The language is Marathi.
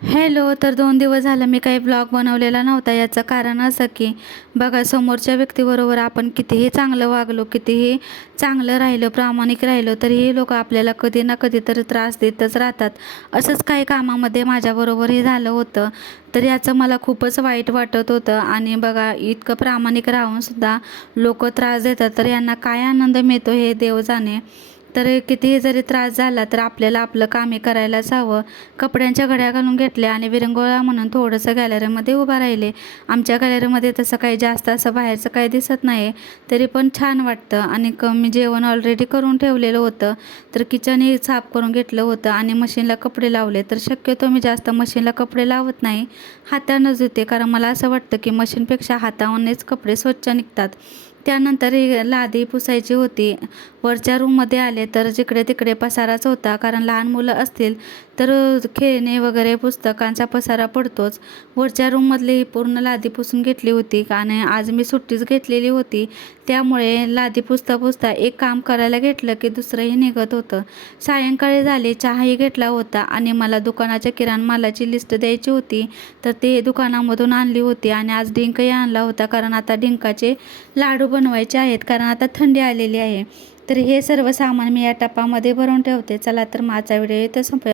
हॅलो. तर 2 दिवस झालं मी काही ब्लॉग बनवलेला नव्हता. याचं कारण असं की बघा, समोरच्या व्यक्तीबरोबर आपण कितीही चांगलं वागलो, कितीही चांगलं राहिलो, प्रामाणिक राहिलो, तरी हे लोकं आपल्याला कधी ना कधीतरी त्रास देतच राहतात. असंच काही कामामध्ये माझ्याबरोबरही झालं होतं. तर याचं मला खूपच वाईट वाटत होतं. आणि बघा, इतकं प्रामाणिक राहूनसुद्धा लोकं त्रास देतात, तर यांना काय आनंद मिळतो हे देव जाणे. तर कितीही जरी त्रास झाला तर आपल्याला आपलं काम हे करायलाच हवं. कपड्यांच्या घड्या घालून घेतल्या आणि विरंगुळा म्हणून थोडंसं गॅलरीमध्ये उभा राहिले. आमच्या गॅलरीमध्ये तसं काही जास्त असं बाहेरचं काही दिसत नाही, तरी पण छान वाटतं. आणि मी जेवण ऑलरेडी करून ठेवलेलं होतं, तर किचनही साफ करून घेतलं होतं आणि मशीनला कपडे लावले. तर शक्यतो मी जास्त मशीनला कपडे लावत नाही, हातानंच धुते, कारण मला असं वाटतं की मशीनपेक्षा हातानेच कपडे स्वच्छ निघतात. त्यानंतर ही लादी पुसायची होती. वरच्या रूममध्ये आले तर जिकडे तिकडे पसाराच होता, कारण लहान मुलं असतील तर खेळणे वगैरे पुस्तकांचा पसारा पडतोच. वरच्या रूममधली ही पूर्ण लादी पुसून घेतली होती आणि आज मी सुट्टीच घेतलेली होती, त्यामुळे लादी पुसता पुसता एक काम करायला घेतलं की दुसरंही निघत होतं. सायंकाळी झाली, चहाही घेतला होता आणि मला दुकानाच्या किराणा मालाची लिस्ट द्यायची होती, तर ते दुकानामधून आणली होती. आणि आज डिंकही आणला होता, कारण आता डिंकाचे लाडू बनवायचे आहेत, कारण आता थंडी आलेली आहे. तर हे सर्व सामान मी या टपामध्ये भरून ठेवते. चला तर माझा व्हिडिओ इथं संपला.